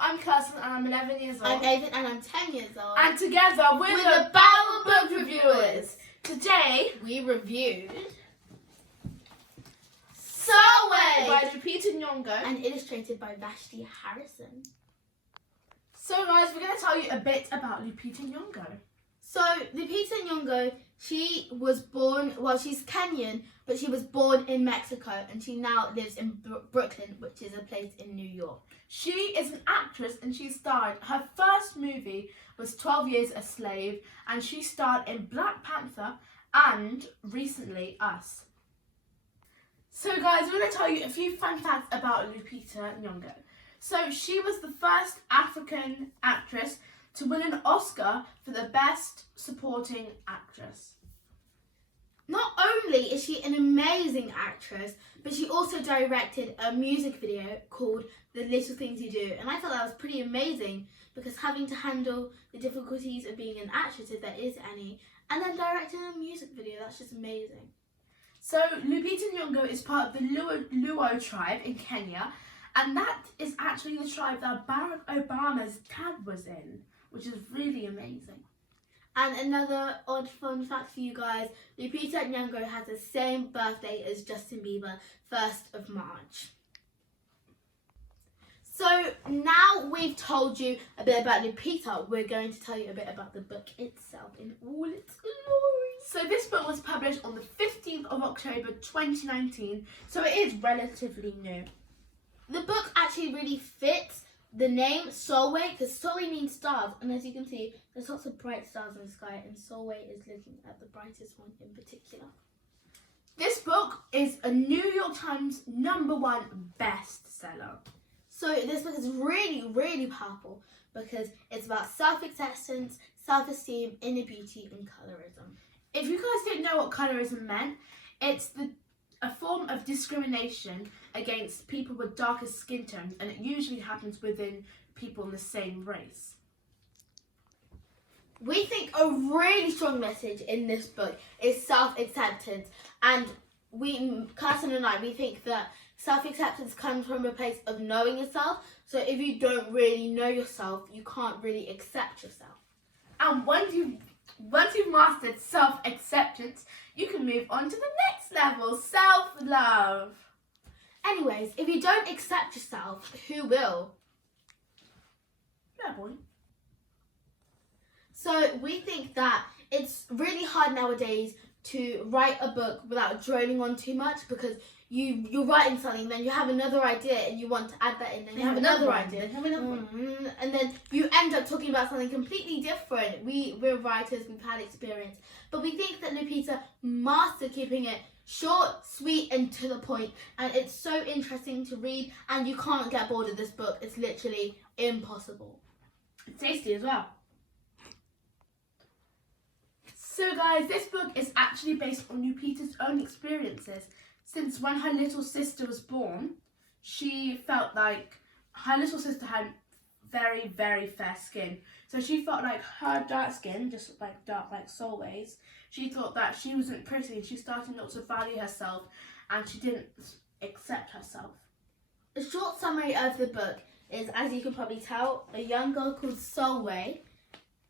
I'm Kirsten and I'm 11 years old. I'm Avon and I'm 10 years old. And together we're the Mbawa Book Reviewers. Today we reviewed Sulwe by Lupita Nyongo'o and illustrated by Vashti Harrison. So guys, we're going to tell you a bit about Lupita Nyongo'o. So Lupita Nyongo'o, she was born, well, she's Kenyan, but she was born in Mexico and she now lives in Brooklyn, which is a place in New York. She is an actress and she starred, her first movie was 12 Years a Slave, and she starred in Black Panther and recently Us. So guys, we're going to tell you a few fun facts about Lupita Nyongo'o. So she was the first African actress to win an Oscar for the Best Supporting Actress. Not only is she an amazing actress, but she also directed a music video called The Little Things You Do. And I thought that was pretty amazing because having to handle the difficulties of being an actress, if there is any, and then directing a music video, that's just amazing. So Lupita Nyongo'o is part of the Luo tribe in Kenya, and that is actually the tribe that Barack Obama's dad was in, which is really amazing. And another odd fun fact for you guys, Lupita Nyongo'o has the same birthday as Justin Bieber, 1st of March. So now we've told you a bit about Lupita, we're going to tell you a bit about the book itself in all its glory. So this book was published on the 15th of October 2019, so it is relatively new. The book actually really fits the name Sulwe, because Sulwe means stars, and as you can see, there's lots of bright stars in the sky, and Sulwe is looking at the brightest one in particular. This book is a New York Times #1 bestseller. So this book is really, really powerful because it's about self-acceptance, self-esteem, inner beauty, and colorism. If you guys didn't know what colorism meant, it's a form of discrimination against people with darker skin tones, and it usually happens within people in the same race. We think a really strong message in this book is self-acceptance, and Kirsten and I, we think that self-acceptance comes from a place of knowing yourself. So if you don't really know yourself, you can't really accept yourself. And once you've mastered self-acceptance, you can move on to the next level, self-love. Anyways, if you don't accept yourself, who will? Yeah, boy. So we think that it's really hard nowadays to write a book without droning on too much, because you're writing something, then you have another idea and you want to add that in, then you have another idea, and then you end up talking about something completely different. We're writers, we've had experience, but we think that Lupita mastered keeping it short, sweet, and to the point, and it's so interesting to read, and you can't get bored of this book. It's literally impossible. It's tasty as well. So guys, this book is actually based on Lupita's own experiences. Since when her little sister was born, she felt like her little sister had very, very fair skin. So she felt like her dark skin, just like dark like Sulwe's, she thought that she wasn't pretty, and she started not to value herself, and she didn't accept herself. A short summary of the book is, as you can probably tell, a young girl called Sulwe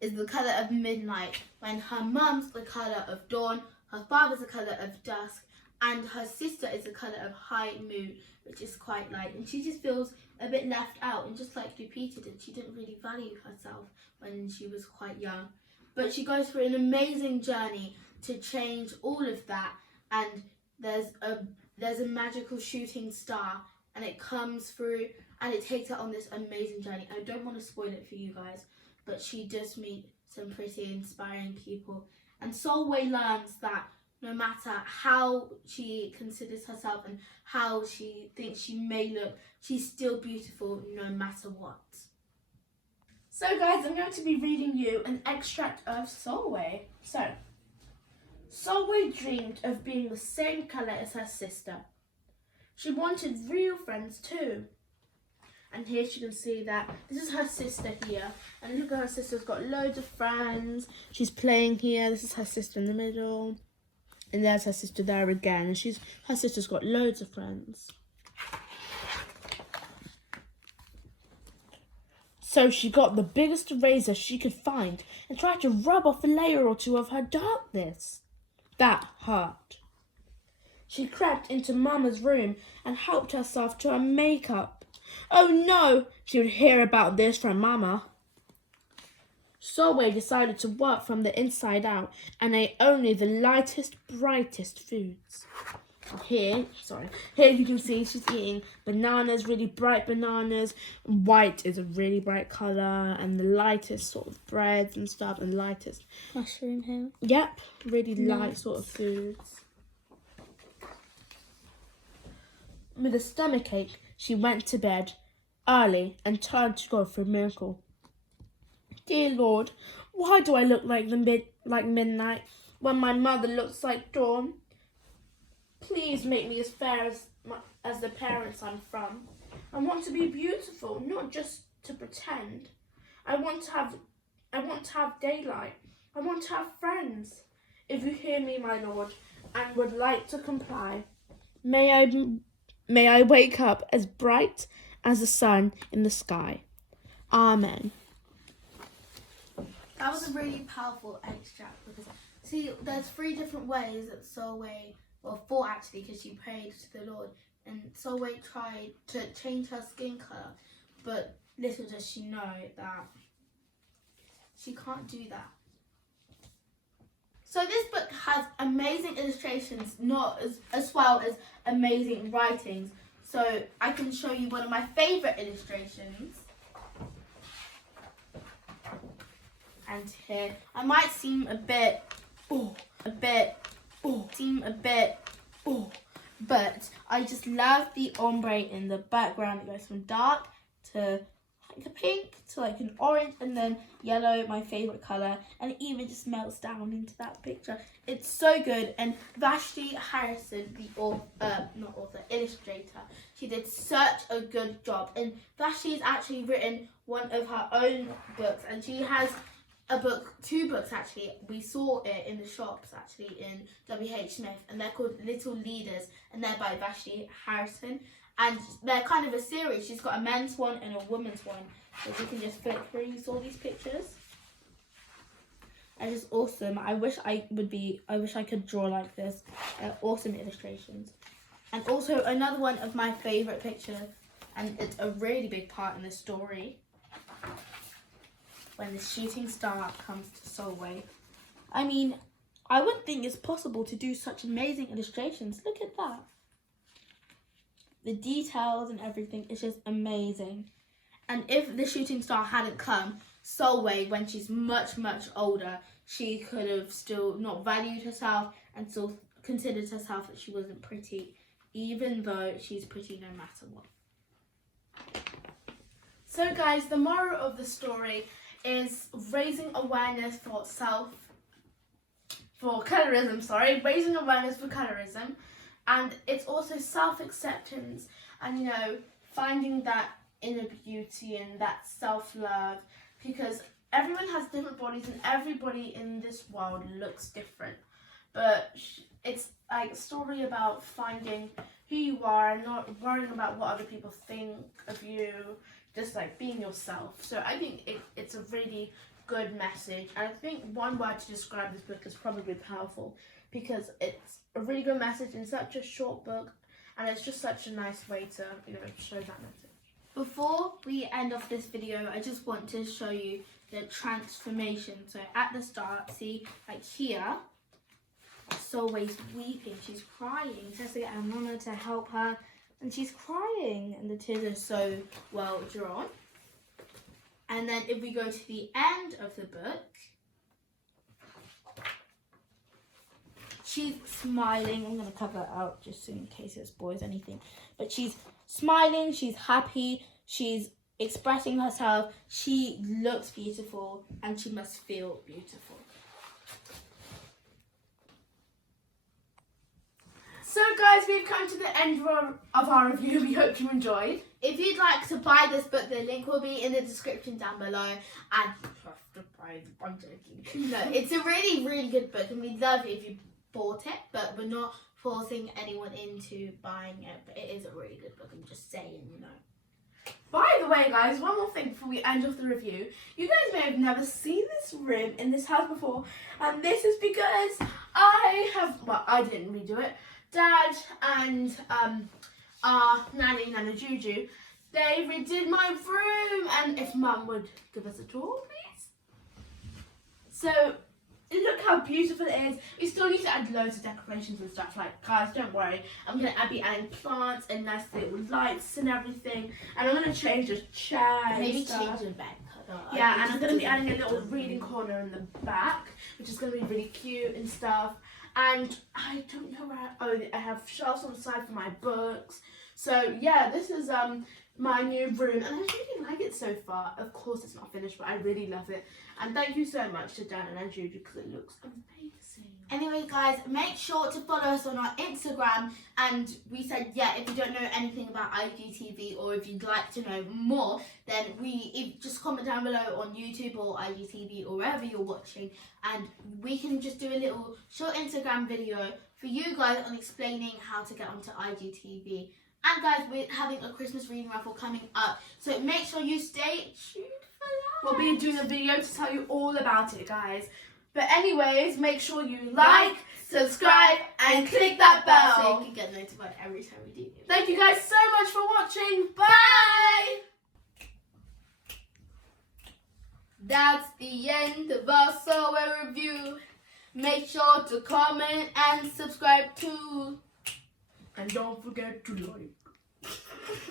is the colour of midnight, when her mum's the colour of dawn, her father's the colour of dusk, and her sister is the colour of high moon, which is quite light, and she just feels a bit left out, and just like Lupita did, she didn't really value herself when she was quite young. But she goes through an amazing journey to change all of that, and there's a magical shooting star, and it comes through and it takes her on this amazing journey. I don't want to spoil it for you guys, but she does meet some pretty inspiring people, and Sulwe learns that no matter how she considers herself and how she thinks she may look, she's still beautiful no matter what. So guys, I'm going to be reading you an extract of Sulwe. So, Sulwe dreamed of being the same colour as her sister. She wanted real friends too. And here she can see that this is her sister here. And look at her sister's got loads of friends. She's playing here. This is her sister in the middle. And there's her sister there again. And her sister's got loads of friends. So she got the biggest eraser she could find and tried to rub off a layer or two of her darkness. That hurt. She crept into Mama's room and helped herself to her makeup. Oh no, she would hear about this from Mama. Sulwe decided to work from the inside out and ate only the lightest, brightest foods. Here you can see she's eating bananas, really bright bananas. White is a really bright colour, and the lightest sort of breads and stuff, and lightest Mushroom here. Yep, really light sort of foods. With a stomachache, she went to bed early and turned to God for a miracle. Dear Lord, why do I look like midnight when my mother looks like dawn? Please make me as fair as the parents I'm from. I want to be beautiful, not just to pretend. I want to have daylight. I want to have friends. If you hear me, my Lord, and would like to comply, may I wake up as bright as the sun in the sky. Amen. That was a really powerful extract because, see, there's 3 different ways that Sulwe, well, 4 actually, because she prayed to the Lord, and Sulwe tried to change her skin colour, but little does she know that she can't do that. So this book has amazing illustrations, not as well as amazing writings. So I can show you one of my favourite illustrations. And here, I might seem a bit, but I just love the ombre in the background. It goes from dark to like a pink to like an orange, and then yellow, my favourite colour, and it even just melts down into that picture. It's so good. And Vashti Harrison, the illustrator, she did such a good job. And Vashti's actually written one of her own books, and she has two books actually. We saw it in the shops actually in WH Smith, and they're called Little Leaders, and they're by Vashti Harrison, and they're kind of a series. She's got a men's one and a woman's one, so you can just flick through. You saw these pictures, and it's awesome. I wish I could draw like this. Awesome illustrations. And also another one of my favourite pictures, and it's a really big part in the story, when the shooting star comes to Sulwe. I mean, I wouldn't think it's possible to do such amazing illustrations. Look at that. The details and everything is just amazing. And if the shooting star hadn't come, Sulwe, when she's much, much older, she could have still not valued herself and still considered herself that she wasn't pretty, even though she's pretty no matter what. So guys, the moral of the story is raising awareness for colorism, raising awareness for colorism, and it's also self-acceptance and, finding that inner beauty and that self-love, because everyone has different bodies and everybody in this world looks different, but it's like a story about finding who you are and not worrying about what other people think of you, just like being yourself. So I think it's a really good message, and I think one word to describe this book is probably powerful, because it's a really good message in such a short book, and it's just such a nice way to show that message. Before we end off this video, I just want to show you the transformation. So at the start, see, like here, Sulwe's weeping, she's crying. She has to get her mama to help her, and she's crying, and the tears are so well drawn. And then if we go to the end of the book, she's smiling. I'm going to cover it out just in case it spoils anything. But she's smiling, she's happy, she's expressing herself, she looks beautiful, and she must feel beautiful. So guys, we've come to the end of our review. We hope you enjoyed. If you'd like to buy this book, the link will be in the description down below. And I'm joking. No, it's a really, really good book, and we'd love it if you bought it, but we're not forcing anyone into buying it. But it is a really good book, I'm just saying, By the way, way, guys, one more thing before we end off the review. You guys may have never seen this room in this house before, and this is because I didn't redo it. Dad and our Nana Juju, they redid my room, and if Mum would give us a tour, please. So, look how beautiful it is. We still need to add loads of decorations and stuff. Like, guys, don't worry. I'm going to be adding plants and nice little lights and everything. And I'm going to change the chair Maybe and stuff. change the bed colour. Yeah, and I'm going to be adding a little reading corner in the back, which is going to be really cute and stuff. And I don't know where I have shelves on the side for my books. So, yeah, this is my new room, and I really like it so far. Of course, it's not finished, but I really love it. And thank you so much to Dan and Juju because it looks amazing. Anyway, guys, make sure to follow us on our Instagram. And we said, yeah, if you don't know anything about IGTV or if you'd like to know more, then just comment down below on YouTube or IGTV or wherever you're watching, and we can just do a little short Instagram video for you guys on explaining how to get onto IGTV. And guys, we're having a Christmas reading raffle coming up, so make sure you stay tuned for that. We'll be doing a video to tell you all about it, guys. But anyways, make sure you like, subscribe, and click that bell. So you can get notified every time we do. Thank you guys so much for watching. Bye! That's the end of our Sulwe review. Make sure to comment and subscribe too. And don't forget to like.